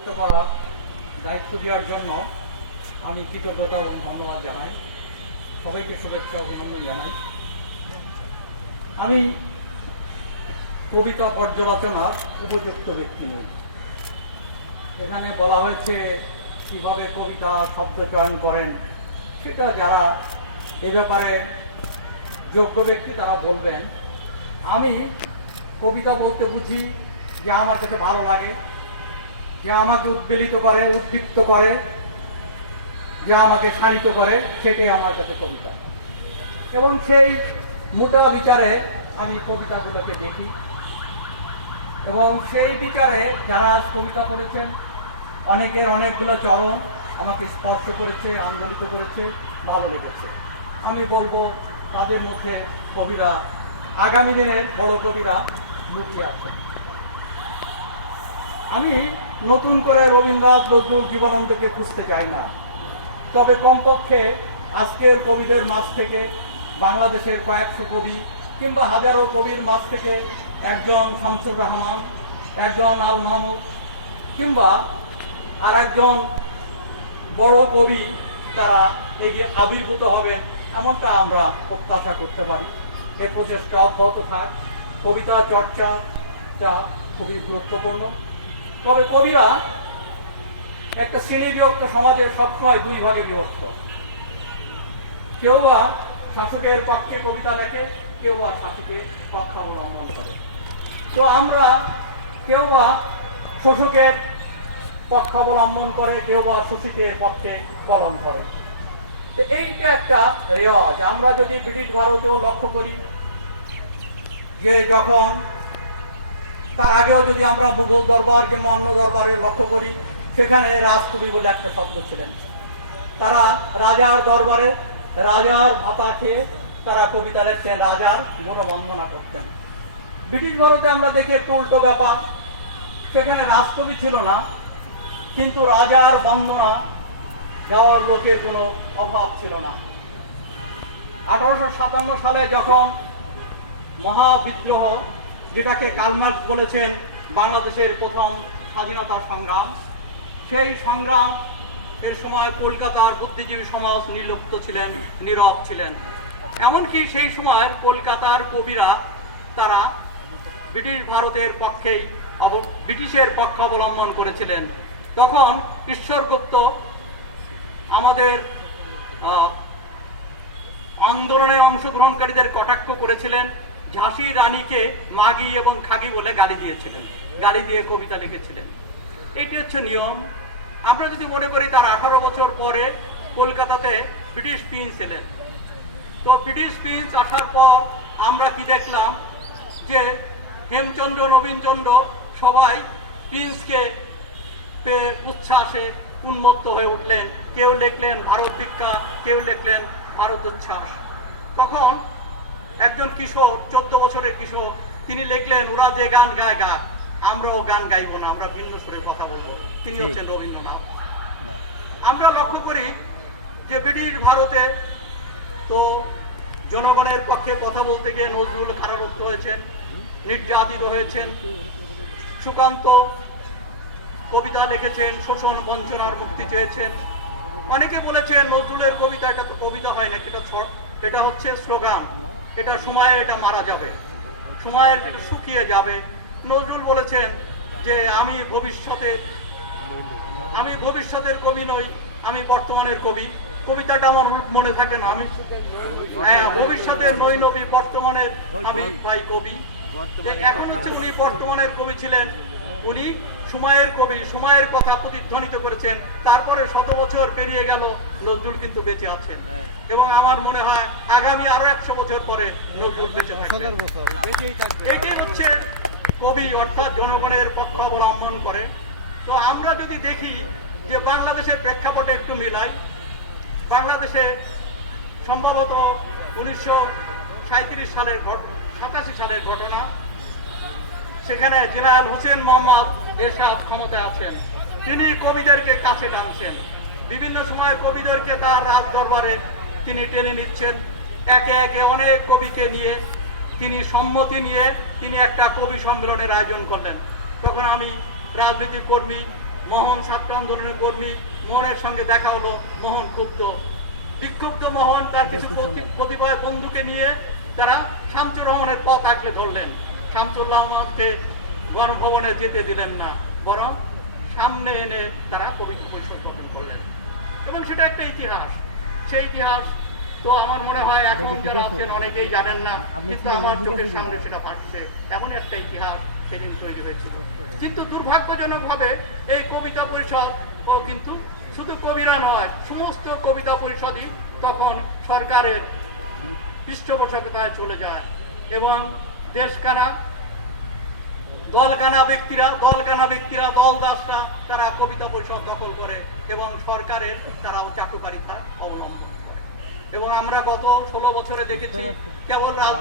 ব্যক্ত করার দায়িত্ব দেওয়ার জন্য আমি কৃতজ্ঞতা এবং ধন্যবাদ জানাই। সবাইকে শুভেচ্ছা অভিনন্দন জানাই। আমি কবিতা পর্যালোচনার উপযুক্ত ব্যক্তি নই। এখানে বলা হয়েছে কিভাবে কবিতা শব্দ চয়ন করেন, সেটা যারা এ ব্যাপারে যোগ্য ব্যক্তি তারা বলবেন। আমি কবিতা বলতে বুঝি যে আমার কাছে ভালো লাগে, যে আমাকে উদ্বেলিত করে, উদ্দীপ্ত করে, যা আমাকে শানিত করে, সেটাই আমার কাছে কবিতা। এবং সেই মোটা বিচারে আমি কবিতাগুলোকে দেখি এবং সেই বিচারে যারা কবিতা পড়েছেন অনেকের অনেকগুলো চরণ আমাকে স্পর্শ করেছে, আন্দোলিত করেছে, ভালো লেগেছে। আমি বলবো তাদের মধ্যে কবিরা, আগামী দিনের বড় কবিরা লুকিয়ে আছে। আমি নতুন করে রবীন্দ্রনাথ, নজরুল, জীবনানন্দকে খুঁজতে চাই না, তবে কমপক্ষে আজকের কবিদের মাঝ থেকে বাংলাদেশের কয়েকশো কবি কিংবা হাজারো কবির মাঝ থেকে একজন শামসুর রহমান, একজন আল মাহমুদ কিংবা আর একজন বড় কবি তারা এগিয়ে আবির্ভূত হবেন, এমনটা আমরা প্রত্যাশা করতে পারি। এ প্রচেষ্টা অব্যাহত থাক। কবিতা চর্চাটা খুবই গুরুত্বপূর্ণ। তবে কবিরা একটা শ্রেণীবিভক্ত সমাজে সবসময় দুই ভাগে বিভক্ত। কেউ বা শাসকের পক্ষে কবিতা লেখে, কেউ বা শাসকের পক্ষাবলম্বন করে। তো আমরা কেউ বা শোষকের পক্ষাবলম্বন করে, কেউ বা শোষিতের পক্ষে কলম ধরে। এইটা একটা রেওয়াজ। আমরা যদি ব্রিটিশ ভারতেও লক্ষ্য করি, যে যখন তার আগেও যদি আমরা মুঘল দরবার কিংবা অন্য দরবারে লক্ষ্য করি, সেখানে রাজকবি বলে একটা শব্দ ছিলেন। তারা রাজার দরবারে রাজার ভাতা খেয়ে তারা কবিতা লিখতেন, রাজার গুণবন্দনা করতেন। ব্রিটিশ ভারতে আমরা দেখি একটু উল্টো ব্যাপার, সেখানে রাজকবি ছিল না, কিন্তু রাজার বন্দনা গাওয়ার লোকের কোনো অভাব ছিল না। 1857 সালে যখন মহাবিদ্রোহ, যেটাকে কার্ল মার্কস বলেছেন বাংলাদেশের প্রথম স্বাধীনতা সংগ্রাম, সেই সংগ্রাম এর সময় কলকাতার বুদ্ধিজীবী সমাজ নির্লিপ্ত ছিলেন, নীরব ছিলেন। এমনকি সেই সময় কলকাতার কবিরা তারা ব্রিটিশ ভারতের পক্ষেই ব্রিটিশের পক্ষ অবলম্বন করেছিলেন। তখন ঈশ্বরগুপ্ত আমাদের আন্দোলনে অংশগ্রহণকারীদের কটাক্ষ করেছিলেন, ঝাঁসি রানীকে মাগি এবং খাগি বলে গালি দিয়েছিলেন, গালি দিয়ে কবিতা লিখেছিলেন। এটি হচ্ছে নিয়ম। আমরা যদি মনে করি তার 18 বছর পরে কলকাতাতে ব্রিটিশ প্রিন্স এলেন, তো ব্রিটিশ প্রিন্স আসার পর আমরা কি দেখলাম, যে হেমচন্দ্র, নবীনচন্দ্র সবাই প্রিন্সকে পেয়ে উচ্ছ্বাসে উন্মত্ত হয়ে উঠলেন। কেউ লিখলেন ভারত ভিক্ষা, কেউ লিখলেন ভারত উচ্ছ্বাস। তখন একজন কিশোর, 14 বছরের কিশোর, তিনি লিখলেন, ওরা যে গান গায় গাক, আমরাও গান গাইব না, আমরা ভিন্ন সুরে কথা বলবো। তিনি হচ্ছেন রবীন্দ্রনাথ। আমরা লক্ষ্য করি যে ব্রিটিশ ভারতে তো জনগণের পক্ষে কথা বলতে গিয়ে নজরুল কারারুদ্ধ হয়েছেন, নির্যাতিত হয়েছেন। সুকান্ত কবিতা লিখেছেন, শোষণ বঞ্চনার মুক্তি চেয়েছেন। অনেকে বলেছেন নজরুলের কবিতা, এটা তো কবিতা হয় না, এটা হচ্ছে স্লোগান, এটা সময়ে এটা মারা যাবে, সময়ের এটা শুকিয়ে যাবে। নজরুল বলেছেন যে আমি ভবিষ্যতের কবি নই, আমি বর্তমানের কবি। কবিতাটা আমার মনে থাকে না, আমি ভবিষ্যতের নই নবী, বর্তমানের আমি ভাই কবি। এখন হচ্ছে উনি বর্তমানের কবি ছিলেন, উনি সময়ের কবি, সময়ের কথা প্রতিধ্বনিত করেছেন। তারপরে 100 বছর পেরিয়ে গেল, নজরুল কিন্তু বেঁচে আছেন এবং আমার মনে হয় আগামী আরো 100 বছর পরে নজরুল বেঁচে থাকবে। এটাই হচ্ছে কবি, অর্থাৎ জনগণের পক্ষ অবলম্বন করে। তো আমরা যদি দেখি যে বাংলাদেশের প্রেক্ষাপটে একটু মিলাই, বাংলাদেশে সম্ভবত 1987 সালের ঘটনা, সেখানে জেনারেল হোসেন মোহাম্মদ এরশাদ ক্ষমতায় আছেন। তিনি কবিদেরকে কাছে টানছেন, বিভিন্ন সময় কবিদেরকে তার রাজ দরবারে তিনি টেনে নিচ্ছেন। একে একে অনেক কবিকে নিয়ে তিনি সম্মতি নিয়ে তিনি একটা কবি সম্মেলনের আয়োজন করলেন। তখন আমি রাজনীতি কর্মী মোহন ছাত্র আন্দোলনের কর্মী, মোহনের সঙ্গে দেখা হলো, মোহন ক্ষুব্ধ। বিক্ষুব্ধ মোহন তার কিছু কতিপয় বন্ধুকে নিয়ে তারা শামসুর রহমানের পথ আগলে ধরলেন। শামসুর রহমানকে গণভবনে যেতে দিলেন না, বরং সামনে এনে তারা কবিতা পরিষদ গঠন করলেন। এবং সেটা একটা ইতিহাস। সেই ইতিহাস তো আমার মনে হয় এখন যারা আছেন অনেকেই জানেন না, কিন্তু আমার চোখের সামনে সেটা ভাসছে। এমনই একটা ইতিহাস সেদিন তৈরি হয়েছিল। কিন্তু দুর্ভাগ্যজনকভাবে এই কবিতা পরিষদ ও কিন্তু শুধু কবিরা নয়, সমস্ত কবিতা পরিষদই তখন সরকারের পৃষ্ঠপোষকতায় চলে যায় এবং দেশকানা দলকানা ব্যক্তিরা দলদাসরা তারা কবিতা পরিষদ দখল করে এবং সরকারের তারাও চাটুকারিতা অবলম্বন করে। এবং আমরা গত 16 বছরে দেখেছি কেবল